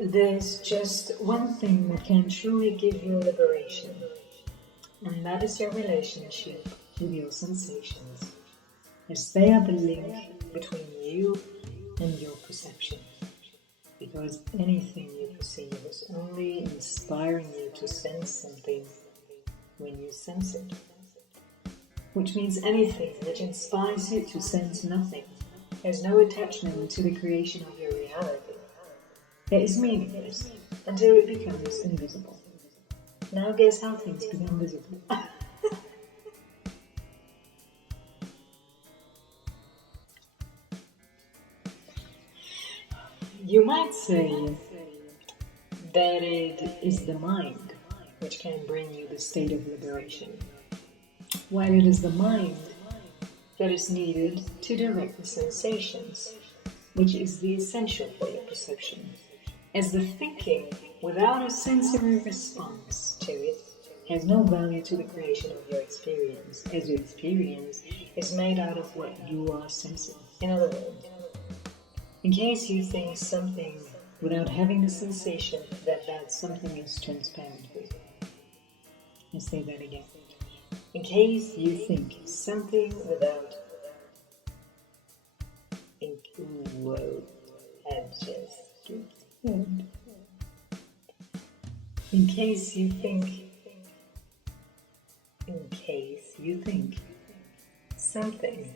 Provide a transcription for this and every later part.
There's just one thing that can truly give you liberation, and that is your relationship with your sensations, as they are the link between you and your perception. Because anything you perceive is only inspiring you to sense something when you sense it. Which means anything which inspires you to sense nothing has no attachment to the creation of your reality. It is meaningless until it becomes invisible. Now guess how things become visible. You might say that it is the mind which can bring you the state of liberation, while it is the mind that is needed to direct the sensations, which is the essential for your perception, as the thinking without a sensory response to it has no value to the creation of your experience, as your experience is made out of what you are sensing. In other words, in case you think something without having the sensation that that something is transparent for you. I'll say that again. In case you think something without... Whoa, I just skipped ahead. In case you think something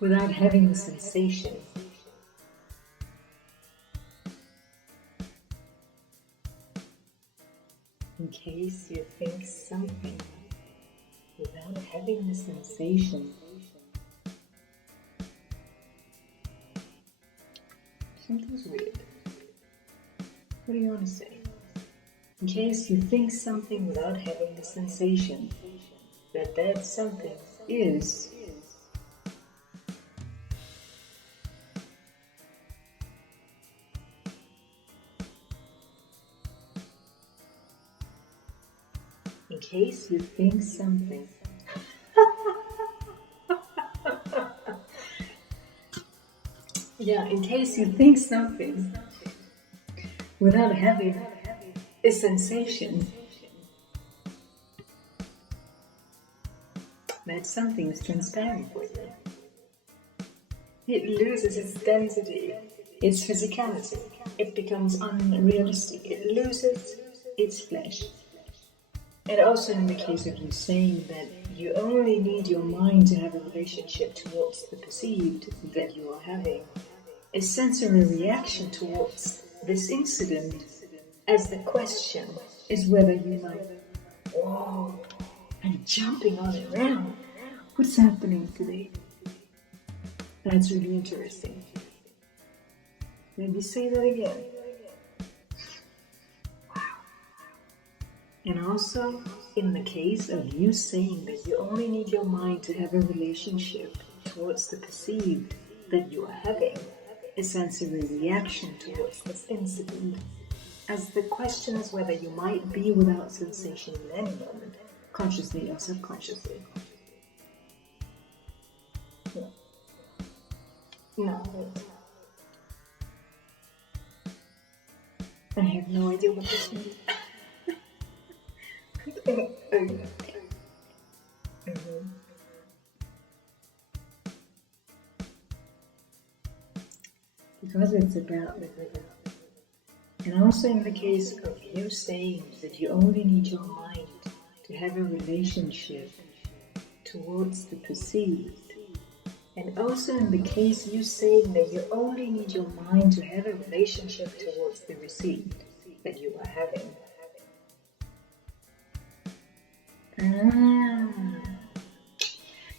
without having the sensation in case you think something without having the sensation. Something's weird. What do you want to say? In case you think something without having the sensation that that something is in case you think something in case you think something without having a sensation that something is transparent for you, it loses its density, its physicality, it becomes unrealistic, it loses its flesh. And also in the case of you saying that you only need your mind to have a relationship towards the perceived that you are having, a sensory reaction towards this incident, as the question is whether you might, whoa, I'm jumping on it around. What's happening today? That's really interesting. Let me say that again. Wow. And also, in the case of you saying that you only need your mind to have a relationship towards the perceived that you are having, a sensory reaction towards this incident, as the question is whether you might be without sensation in any moment, consciously or subconsciously. No. I have no idea what this means. Because it's about the rhythm. And also in the case of you saying that you only need your mind to have a relationship towards the perceived. And also in the case you saying that you only need your mind to have a relationship towards the received that you are having.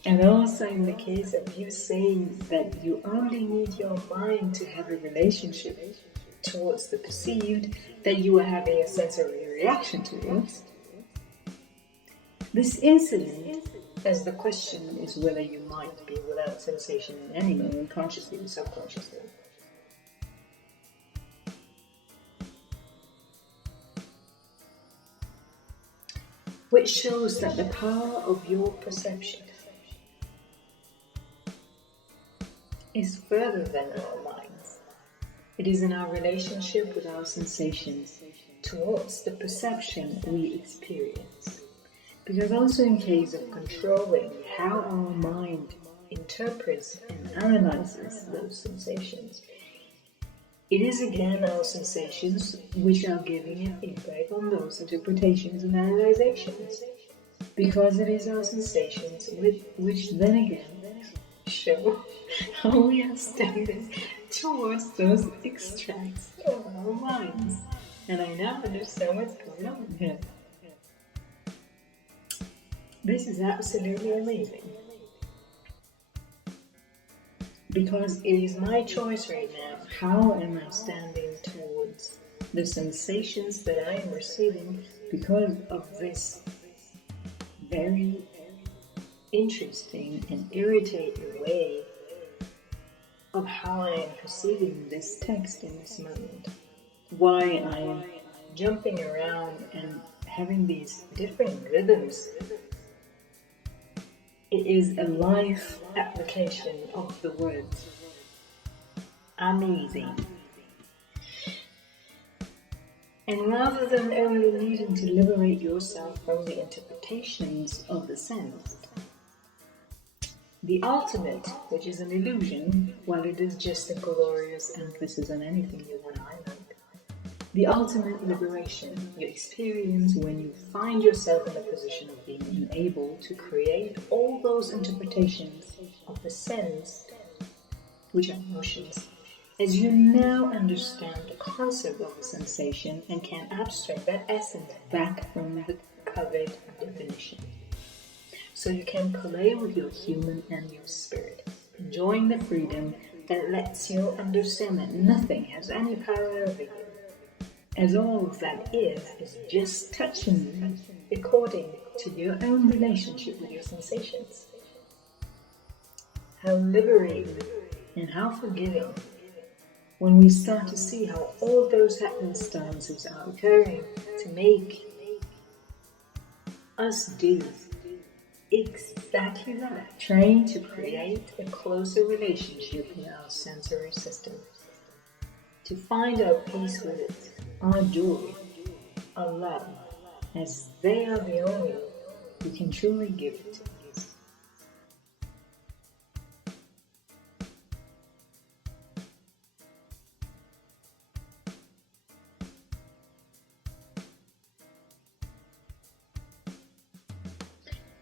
And also in the case of you saying that you only need your mind to have a relationship towards the perceived that you are having a sensory reaction towards. This incident, as the question is whether you might be without sensation in any moment, consciously or subconsciously. Which shows that the power of your perception is further than our minds. It is in our relationship with our sensations towards the perception we experience. Because also in case of controlling how our mind interprets and analyzes those sensations, it is again our sensations which are giving a feedback on those interpretations and analyzations. Because it is our sensations which then again show how we are standing towards those extracts of our minds. And I now understand what's going on here. This is absolutely amazing. Because it is my choice right now. How am I standing towards the sensations that I am receiving because of this very interesting and irritating way of how I am perceiving this text in this moment? Why I am jumping around and having these different rhythms. It is a life application of the words. Amazing. And rather than only needing to liberate yourself from the interpretations of the sense, the ultimate, which is an illusion, while it is just a glorious emphasis on anything you want to highlight, the ultimate liberation you experience when you find yourself in a position of being unable to create all those interpretations of the sense, which are emotions, as you now understand the concept of a sensation and can abstract that essence back from the covered definition. So you can play with your human and your spirit, enjoying the freedom that lets you understand that nothing has any power over you, as all that is just touching you according to your own relationship with your sensations. How liberating and how forgiving when we start to see how all those happenstances are occurring to make us do exactly that, trying to create a closer relationship with our sensory system, to find our peace with it, our joy, our love, as they are the only who can truly give it to us.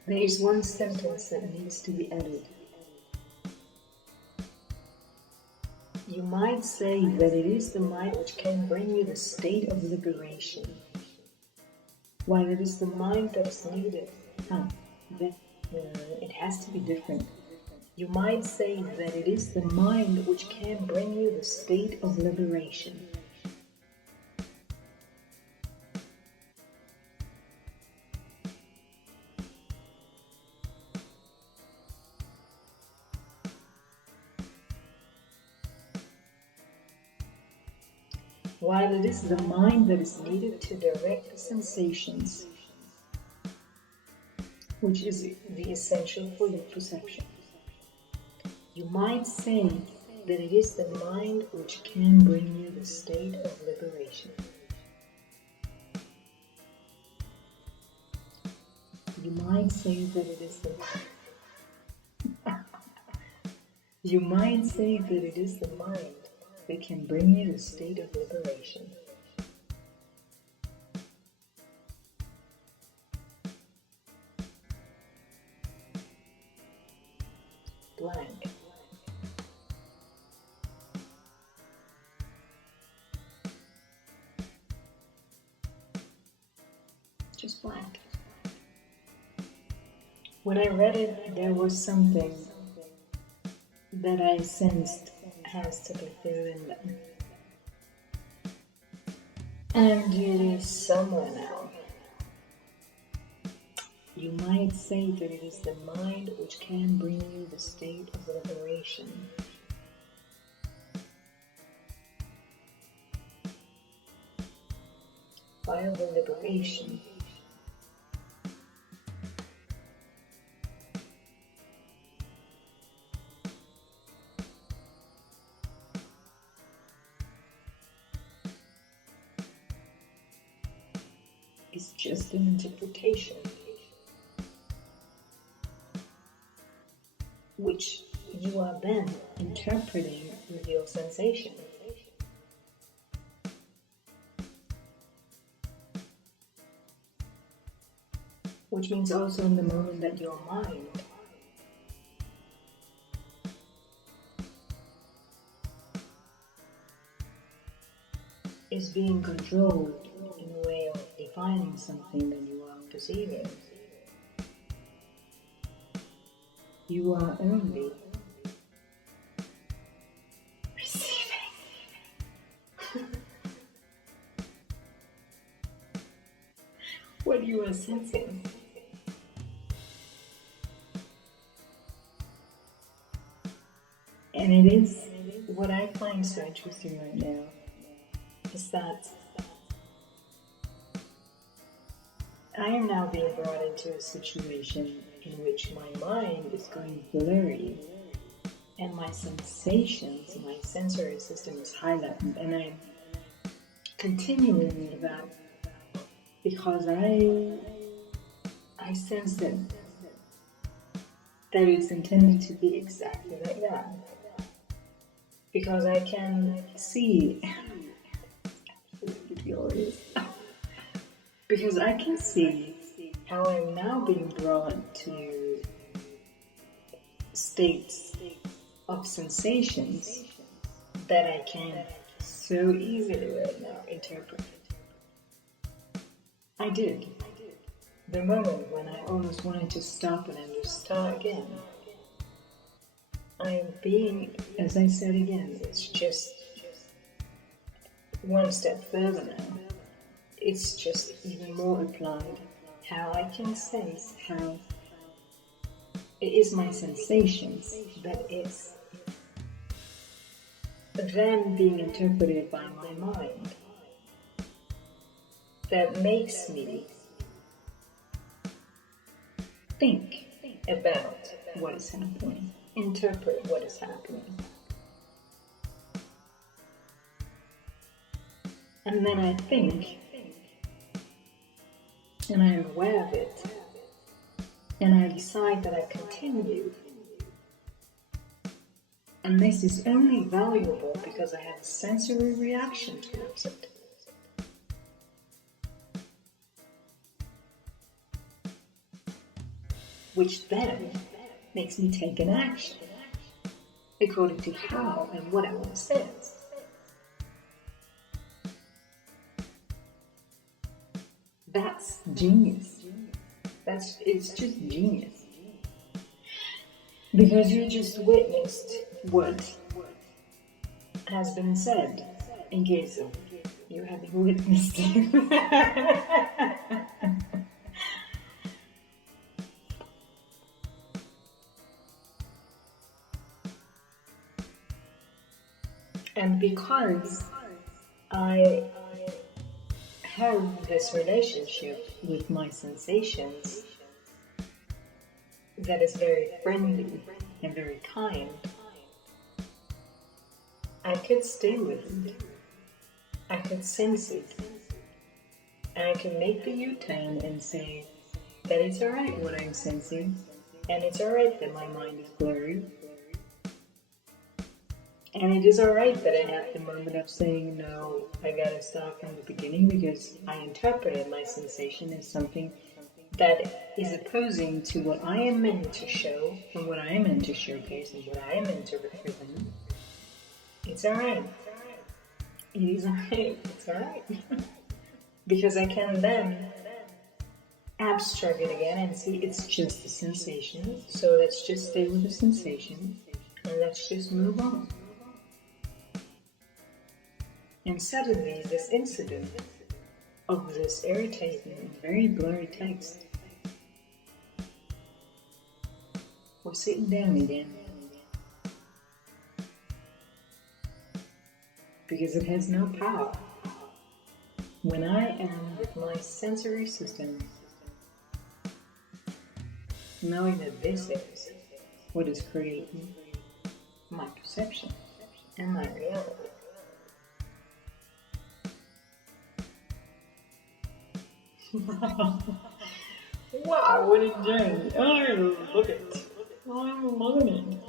There is one sentence that needs to be added. You might say that it is the mind which can bring you the state of liberation, while it is the mind that is needed. It has to be different. You might say that it is the mind which can bring you the state of liberation. While it is the mind that is needed to direct the sensations, which is the essential for your perception. You might say that it is the mind which can bring you the state of liberation. You might say that it is the You might say that it is the mind that can bring you the state of liberation. Blank. Just blank. When I read it, there was something that I sensed has to be filled in there. And it is somewhere now. You might say that it is the mind which can bring you the state of liberation. While the liberation is just an interpretation, which you are then interpreting with your sensation. Which means also in the moment that your mind is being controlled in a way of defining something that you are perceiving, you are only receiving. What you are sensing. And it is what I find so interesting right now is that I am now being brought into a situation in which my mind is going blurry and my sensations, my sensory system is highlighted, and I'm continuing with that because I sense that it's intended to be exactly like that. Because I can see, absolutely glorious. Because I can see how I'm now being brought to states of sensations that I can so easily right now interpret. I did. The moment when I almost wanted to stop and then just start again. I am being, as I said again, it's just one step further now. It's just even more applied. How I can sense how it is my sensations that is then being interpreted by my mind that makes me think about what is happening, interpret what is happening. And then I think, and I am aware of it, and I decide that I continue. And this is only valuable because I have a sensory reaction towards it. Which then makes me take an action according to how and what I want to sense. That's genius. It's just genius. Because you just witnessed what has been said, in case of you having witnessed it. And because I have this relationship with my sensations that is very friendly and very kind, I could stay with it. I could sense it. And I can make the U-turn and say that it's alright what I'm sensing, and it's alright that my mind is blurry. And it is alright that I have the moment of saying, no, I gotta start from the beginning because I interpreted my sensation as something that is opposing to what I am meant to show and what I am meant to showcase and what I am meant to represent. It's alright. It is alright. It's alright. Because I can then abstract it again and see it's just a sensation. So let's just stay with the sensation and let's just move on. And suddenly this incident of this irritating and very blurry text was sitting down again. Because it has no power. When I am with my sensory system, knowing that this is what is creating my perception and my reality. Wow, what a journey. Oh, look it. I'm learning.